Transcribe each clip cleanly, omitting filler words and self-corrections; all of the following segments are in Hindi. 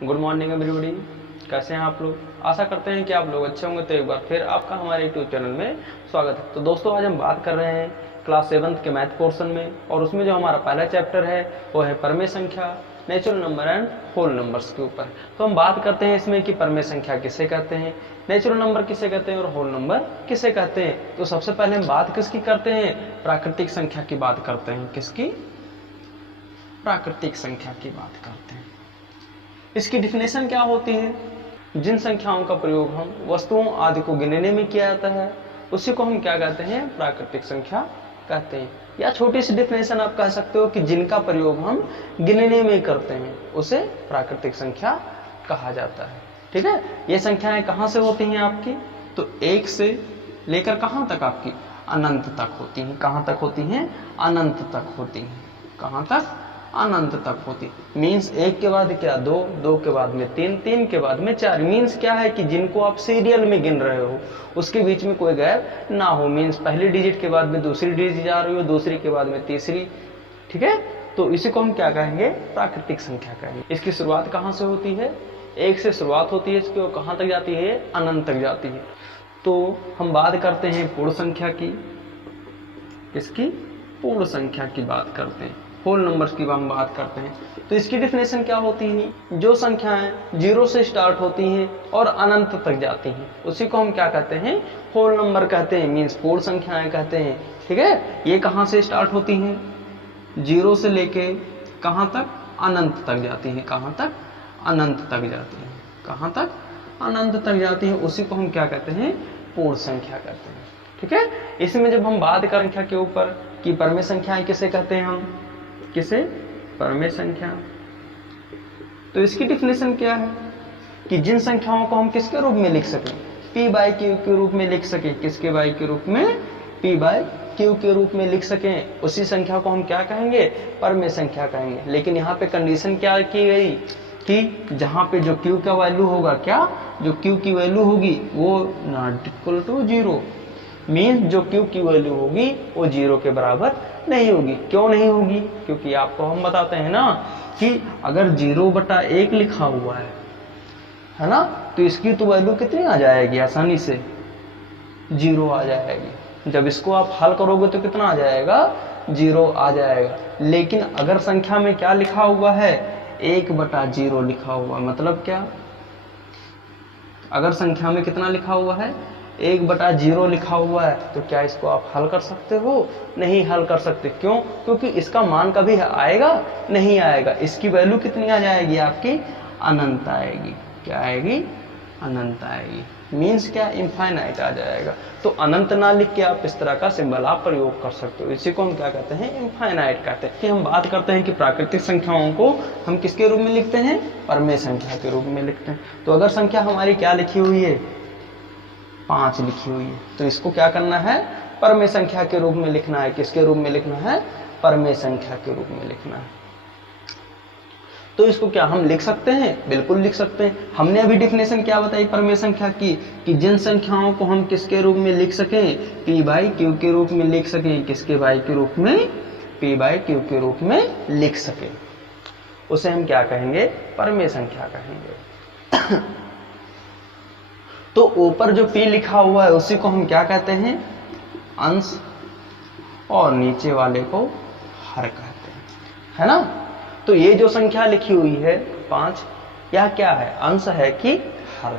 Good morning everybody. कैसे हैं आप लोग? आशा करते हैं कि आप लोग अच्छे होंगे। तो एक बार फिर आपका हमारे यूट्यूब चैनल में स्वागत है। तो दोस्तों, आज हम बात कर रहे हैं क्लास 7th के मैथ पोर्शन में, और उसमें जो हमारा पहला चैप्टर है वो है परमेय संख्या, natural number and whole numbers के ऊपर। तो हम बात करते हैं इसमें कि परमेय संख्या किसे कहते हैं, नेचुरल नंबर किसे कहते हैं और होल नंबर किसे कहते हैं। तो सबसे पहले हम बात किसकी करते हैं? प्राकृतिक संख्या की बात करते हैं। किसकी? प्राकृतिक संख्या की बात करते हैं। इसकी डिफिनेशन क्या होती है? जिन संख्याओं का प्रयोग हम वस्तुओं आदि को गिनने में किया जाता है उसी को हम क्या कहते हैं? प्राकृतिक संख्या कहते हैं। या छोटी सी डिफिनेशन आप कह सकते हो कि जिनका प्रयोग हम गिनने में करते हैं उसे प्राकृतिक संख्या कहा जाता है। ठीक है, ये संख्याएं कहां से होती हैं आपकी? तो 1 से लेकर कहां तक? आपकी अनंत तक होती हैं। कहां तक होती हैं? अनंत तक होती हैं। कहां तक? अनंत तक होती। मीन्स 1 के बाद क्या? 2, 2 के बाद में 3, 3 के बाद में 4। मीन्स क्या है कि जिनको आप सीरियल में गिन रहे हो उसके बीच में कोई गैप ना हो। मीन्स पहली डिजिट के बाद में दूसरी डिजिट जा रही हो, दूसरी के बाद में तीसरी। ठीक है, तो इसी को हम क्या कहेंगे? प्राकृतिक संख्या कहेंगे। इसकी शुरुआत कहां से होती है? 1 से शुरुआत होती है इसकी, और कहां तक जाती है? अनंत तक जाती है। तो हम बात करते हैं पूर्ण संख्या की। किसकी? पूर्ण संख्या की बात करते हैं। होल नंबर्स की हम बात करते हैं। तो इसकी डिफिनेशन क्या होती है? जो संख्याएं 0 से स्टार्ट होती हैं और अनंत तक जाती हैं उसी को हम क्या कहते हैं? होल नंबर कहते हैं। मीन्स पूर्ण संख्याएं कहते हैं। ठीक है, ये कहां से स्टार्ट होती हैं? 0 से लेके कहां तक? अनंत तक जाती हैं। कहां तक? अनंत तक जाती हैं। कहां तक? अनंत तक जाती है। उसी को हम क्या कहते हैं? पूर्ण संख्या कहते हैं। ठीक है, इसमें जब हम बात करें संख्या के ऊपर कि परमेय संख्याएं किसे कहते हैं हम? किसे? परमेय संख्या। तो इसकी डिफिनेशन क्या है कि जिन संख्याओं को हम किसके रूप में लिख सकें? p/q के रूप में लिख सकें। किसके बाई के रूप में? p/q के रूप में लिख सकें, उसी संख्या को हम क्या कहेंगे? परमेय संख्या कहेंगे। लेकिन यहाँ पे कंडीशन क्या की गई कि जहां पे जो q का वैल्यू होगा, क्या? जो q की वैल्यू होगी वो नॉट इक्वल टू 0। मीन्स जो q की वैल्यू होगी वो 0 के बराबर नहीं होगी। क्यों नहीं होगी? क्योंकि आपको हम बताते हैं ना कि अगर 0/1 लिखा हुआ है ना, तो इसकी तो वैल्यू कितनी आ जाएगी? आसानी से 0 आ जाएगी। जब इसको आप हल करोगे तो कितना आ जाएगा? 0 आ जाएगा। लेकिन अगर संख्या में क्या लिखा हुआ है? 1/0 लिखा हुआ। मतलब क्या? अगर संख्या में कितना लिखा हुआ है? 1/0 लिखा हुआ है, तो क्या इसको आप हल कर सकते हो? नहीं हल कर सकते। क्यों? क्योंकि इसका मान कभी आएगा? नहीं आएगा। इसकी वैल्यू कितनी आ जाएगी आपकी? अनंत आएगी। क्या आएगी? अनंत आएगी। मीन्स क्या? इनफाइनाइट आ जाएगा। तो अनंत ना लिख के आप इस तरह का सिंबल आप प्रयोग कर सकते हो। इसी को हम क्या कहते हैं? इनफाइनाइट कहते हैं। कि हम बात करते हैं कि प्राकृतिक संख्याओं को हम किसके रूप में लिखते हैं? परमेय संख्या के रूप में लिखते हैं। तो अगर संख्या हमारी क्या लिखी हुई है? 5 लिखी हुई है, तो इसको क्या करना है? परमेय संख्या के रूप में लिखना है। किसके रूप में लिखना है? परमेय संख्या के रूप में लिखना है। तो इसको क्या हम लिख सकते हैं? बिल्कुल लिख सकते हैं। हमने अभी डिफिनेशन क्या बताई परमेय संख्या की कि जिन संख्याओं को हम किसके रूप में लिख सकें? p/q के रूप में लिख सकें। किसके बाई के रूप में? p/q के रूप में लिख सकें, उसे हम क्या कहेंगे? परमेय संख्या कहेंगे। तो ऊपर जो p लिखा हुआ है उसी को हम क्या कहते हैं? अंश, और नीचे वाले को हर कहते हैं, है ना? तो ये जो संख्या लिखी हुई है 5, यह क्या है? अंश है कि हर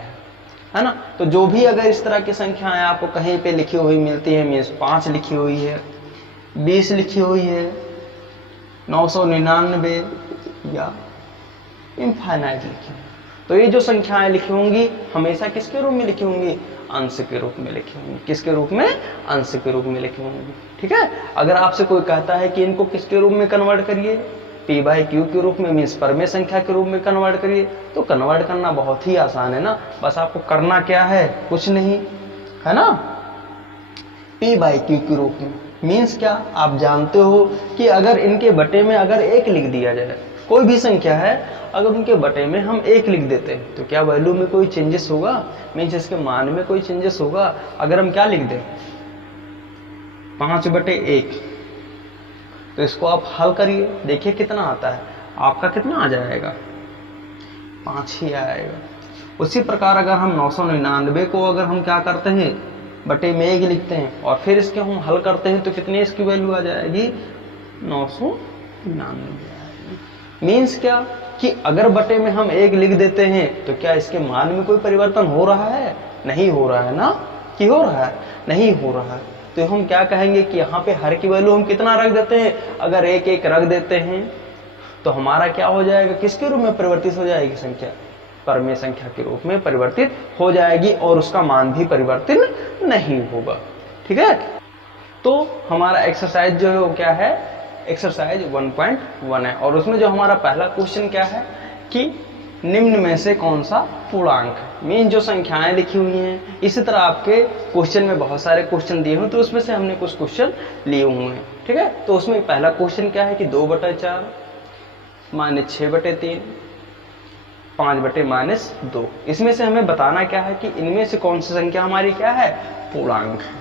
है ना? तो जो भी अगर इस तरह की संख्याएं आपको कहीं पे लिखी हुई मिलती है, मीन्स 5 लिखी हुई है, 20 लिखी हुई है, 999 या इनफाइनाइट लिखी है, तो ये जो संख्याएं लिखी होंगी हमेशा किसके रूप में लिखी होंगी? अंश के रूप में लिखी होंगी। किसके रूप में? अंश के रूप में लिखी होंगी। ठीक है, अगर आपसे कोई कहता है कि इनको किसके रूप में कन्वर्ट करिए? p/q के रूप में, मीन्स परमेय संख्या के रूप में कन्वर्ट करिए, तो कन्वर्ट करना बहुत ही आसान है ना। बस आपको करना क्या है? कुछ नहीं, है ना? p/q के रूप में मीन्स क्या? आप जानते हो कि अगर इनके बटे में अगर 1 लिख दिया जाए, कोई भी संख्या है, अगर उनके बटे में हम 1 लिख देते हैं तो क्या वैल्यू में कोई चेंजेस होगा? मीन्स इसके मान में कोई चेंजेस होगा? अगर हम क्या लिख दें? 5/1, तो इसको आप हल करिए, देखिए कितना आता है। आपका कितना आ जाएगा? 5 ही आएगा। उसी प्रकार अगर हम 999 को अगर हम क्या करते हैं बटे में 1 लिखते हैं और फिर इसके हम हल करते हैं तो कितनी इसकी वैल्यू आ जाएगी 999 आएगी। मीन्स क्या कि अगर बटे में हम 1 लिख देते हैं तो क्या इसके मान में कोई परिवर्तन हो रहा है? नहीं हो रहा है ना, कि हो रहा है? नहीं हो रहा है। तो हम क्या कहेंगे कि यहाँ पे हर की वैल्यू हम कितना रख देते हैं? अगर 1 1 रख देते हैं तो हमारा क्या हो जाएगा, किसके रूप में परिवर्तित हो जाएगी संख्या? परमेय संख्या के रूप में परिवर्तित हो जाएगी और उसका मान भी परिवर्तित नहीं होगा। ठीक है, तो हमारा एक्सरसाइज जो है वो क्या है, एक्सरसाइज 1.1 है और उसमें जो हमारा पहला क्वेश्चन क्या है कि निम्न में से कौन सा पूर्णांक है। मीन जो संख्याएं लिखी हुई हैं, इसी तरह आपके क्वेश्चन में बहुत सारे क्वेश्चन दिए हुए तो उसमें से हमने कुछ क्वेश्चन लिए हुए हैं। ठीक है, तो उसमें पहला क्वेश्चन क्या है कि 2/4 माइनस 6/3 5/-2। इसमें से हमें बताना क्या है कि इनमें से कौन सी संख्या हमारी क्या है, पूर्णांक है।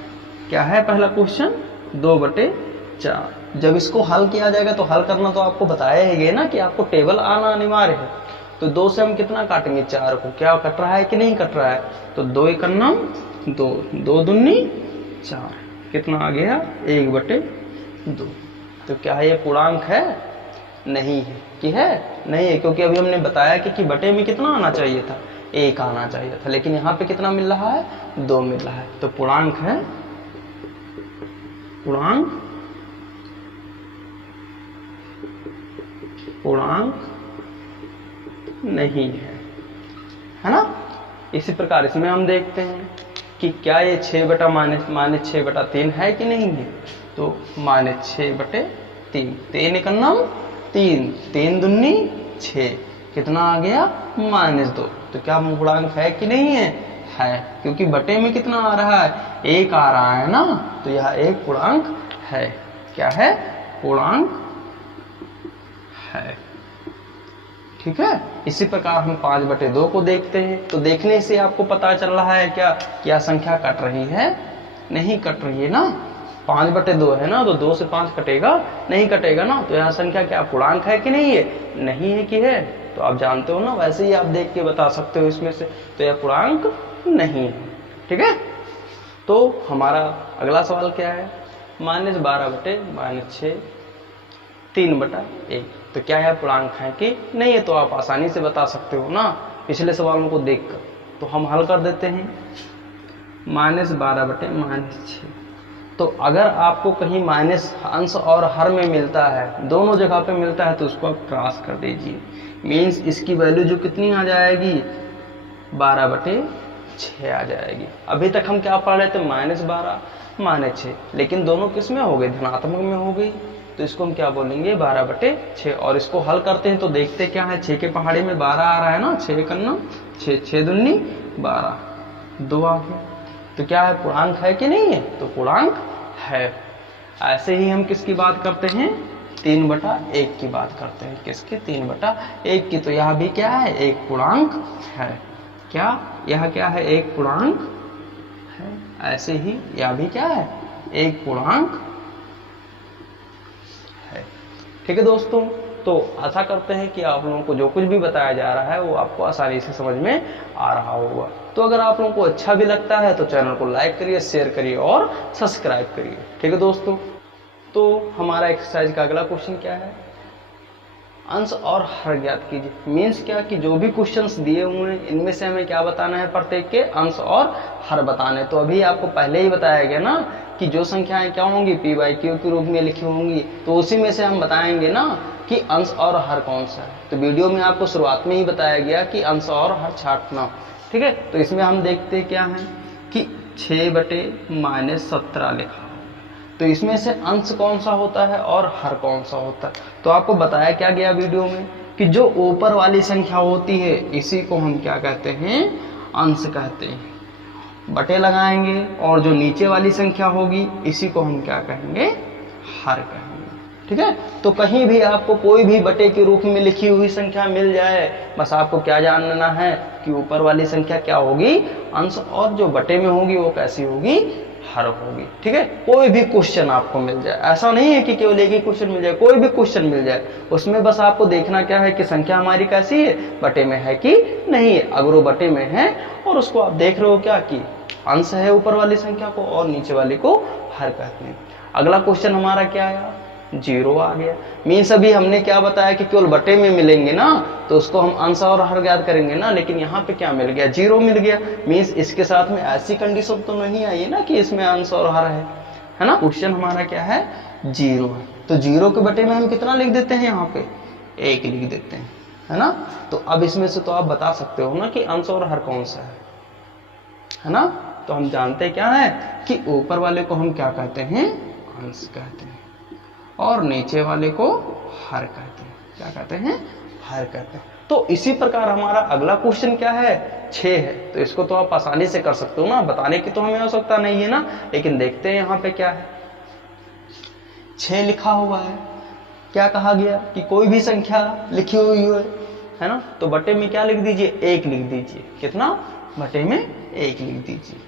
क्या है पहला क्वेश्चन 2/4। जब इसको हल किया जाएगा तो हल करना तो आपको बताया ही गया ना कि आपको टेबल आना अनिवार्य है। तो 2 से हम कितना काटेंगे, 4 को। क्या कट रहा है कि नहीं कट रहा है? तो 2 1 2, 2 दूनी 4, कितना आ गया 1/2। तो क्या ये पूर्णांक है? नहीं है। कि है? नहीं है, क्योंकि अभी हमने बताया कि बटे में कितना आना चाहिए था, 1 आना चाहिए था, लेकिन यहाँ पे कितना मिल रहा है, 2 मिल रहा है। तो पूर्णांक है, पूर्णांक नहीं है ना। इसी प्रकार इसमें हम देखते हैं कि क्या ये 6/-3 है कि नहीं है। तो -6/3, 3 1 3, 3 दूनी 6, कितना आ गया -2। तो क्या पूर्णांक है कि नहीं है? है, क्योंकि बटे में कितना आ रहा है, 1 आ रहा है ना। तो यह एक पूर्णांक है। क्या है? पूर्णांक है। ठीक है, इसी प्रकार हम 5/2 को देखते हैं। तो देखने से आपको पता चल रहा है क्या संख्या कट रही है? नहीं कट रही है ना। 5/2 है ना, तो 2 से 5 कटेगा? नहीं कटेगा ना। तो यह संख्या क्या पूर्णांक है कि नहीं है? नहीं है कि है? तो आप जानते हो ना, वैसे ही आप देख के बता सकते हो इसमें से। तो यह पूर्णांक नहीं है। ठीक है, तो हमारा अगला सवाल क्या है, -12/-6 3/1। तो क्या यह पूर्णांक है कि नहीं है? तो आप आसानी से बता सकते हो ना पिछले सवालों को देखकर। तो हम हल कर देते हैं। -12/-6। तो अगर आपको कहीं माइनस अंश और हर में मिलता है, दोनों जगह पे मिलता है, तो उसको आप क्रॉस कर दीजिए। मीन्स इसकी वैल्यू जो कितनी आ जाएगी, 12/6 आ जाएगी। अभी तक हम क्या पढ़ रहे थे, -12 -6, लेकिन दोनों किस में हो गए, धनात्मक में हो गई। तो इसको हम क्या बोलेंगे, 12/6। और इसको हल करते हैं तो देखते क्या है, 6 के पहाड़े में 12 आ रहा है ना, 6 1 6, 6 दूनी 12, 2 आ गया। तो क्या है, पूर्णांक है कि नहीं है? तो पूर्णांक है। ऐसे ही हम किसकी बात करते हैं, 3/1 की बात करते हैं। किसकी? 3/1 की। तो यह भी क्या है, एक पूर्णांक है। क्या यह क्या है, एक पूर्णांक है। ऐसे ही यह भी क्या है, एक पूर्णांक है। ठीक है दोस्तों, तो आशा करते हैं कि आप लोगों को जो कुछ भी बताया जा रहा है वो आपको आसानी से समझ में आ रहा होगा। तो अगर आप लोगों को अच्छा भी लगता है तो चैनल को लाइक करिए, शेयर करिए और सब्सक्राइब करिए। ठीक है दोस्तों, तो हमारा एक्सरसाइज का अगला क्वेश्चन क्या है, अंश और हर ज्ञात कीजिए। मीन्स क्या कि जो भी क्वेश्चंस दिए हुए हैं इनमें से हमें क्या बताना है, प्रत्येक के अंश और हर बताने। तो अभी आपको पहले ही बताया गया ना कि जो संख्याएं क्या होंगी, p/q के रूप में लिखी होंगी, तो उसी में से हम बताएंगे ना कि अंश और हर कौन सा है। तो वीडियो में आपको शुरुआत में ही बताया गया कि अंश और हर छांटना। ठीक है, तो इसमें हम देखते क्या है कि 6/-17 लिखा। तो इसमें से अंश कौन सा होता है और हर कौन सा होता है। तो आपको बताया क्या गया वीडियो में कि जो ऊपर वाली संख्या होती है इसी को हम क्या कहते हैं, अंश कहते हैं। बटे लगाएंगे और जो नीचे वाली संख्या होगी इसी को हम क्या कहेंगे, हर कहेंगे। ठीक है, तो कहीं भी आपको कोई भी बटे के रूप में लिखी हुई संख्या मिल जाए, बस आपको क्या जानना है कि ऊपर वाली संख्या क्या होगी, अंश, और जो बटे में होगी वो कैसी होगी, हर होगी। ठीक है, कोई भी क्वेश्चन आपको मिल जाए, ऐसा नहीं है कि केवल एक ही क्वेश्चन मिल जाए, कोई भी क्वेश्चन मिल जाए, उसमें बस आपको देखना क्या है कि संख्या हमारी कैसी है, बटे में है कि नहीं है। अगर वो बटे में है और उसको आप देख रहे हो क्या कि अंश है ऊपर वाली संख्या को और नीचे वाली को हर कहते हैं। अगला क्वेश्चन हमारा क्या आया, 0 आ गया। मीन्स अभी हमने क्या बताया कि केवल बटे में मिलेंगे ना तो उसको हम अंश और हर ज्ञात करेंगे ना, लेकिन यहाँ पे क्या मिल गया, 0 मिल गया। मीन्स इसके साथ में ऐसी कंडीशन तो नहीं आई है ना कि इसमें अंश और हर है ना। क्वेश्चन हमारा क्या है, 0 है। तो 0 के बटे में हम कितना लिख देते हैं, यहाँ पे 1 लिख देते हैं, है ना। तो अब इसमें से तो आप बता सकते हो ना कि अंश और हर कौन सा है ना। तो हम जानते क्या है कि ऊपर वाले को हम क्या कहते हैं, अंश कहते हैं, और नीचे वाले को हर कहते हैं। क्या कहते हैं, हर कहते हैं। तो इसी प्रकार हमारा अगला क्वेश्चन क्या है, 6 है। तो इसको तो आप आसानी से कर सकते हो ना, बताने की तो हमें आवश्यकता नहीं है ना। लेकिन देखते हैं यहाँ पे क्या है, 6 लिखा हुआ है। क्या कहा गया कि कोई भी संख्या लिखी हुई है ना, तो बटे में क्या लिख दीजिए, 1 लिख दीजिए। कितना, बटे में 1 लिख दीजिए,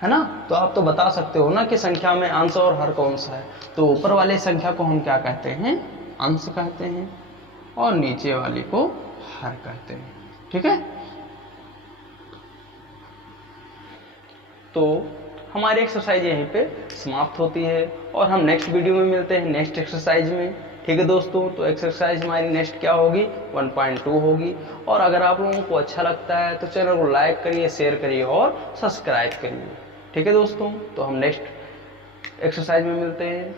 है ना। तो आप तो बता सकते हो ना कि संख्या में अंश और हर कौन सा है। तो ऊपर वाले संख्या को हम क्या कहते हैं, अंश कहते हैं, और नीचे वाली को हर कहते हैं। ठीक है, तो हमारी एक्सरसाइज यहीं पे समाप्त होती है और हम नेक्स्ट वीडियो में मिलते हैं नेक्स्ट एक्सरसाइज में। ठीक है दोस्तों, तो एक्सरसाइज हमारी नेक्स्ट क्या होगी, 1.2 होगी। और अगर आप लोगों को अच्छा लगता है तो चैनल को लाइक करिए, शेयर करिए और सब्सक्राइब करिए। ठीक है दोस्तों, तो हम नेक्स्ट एक्सरसाइज में मिलते हैं।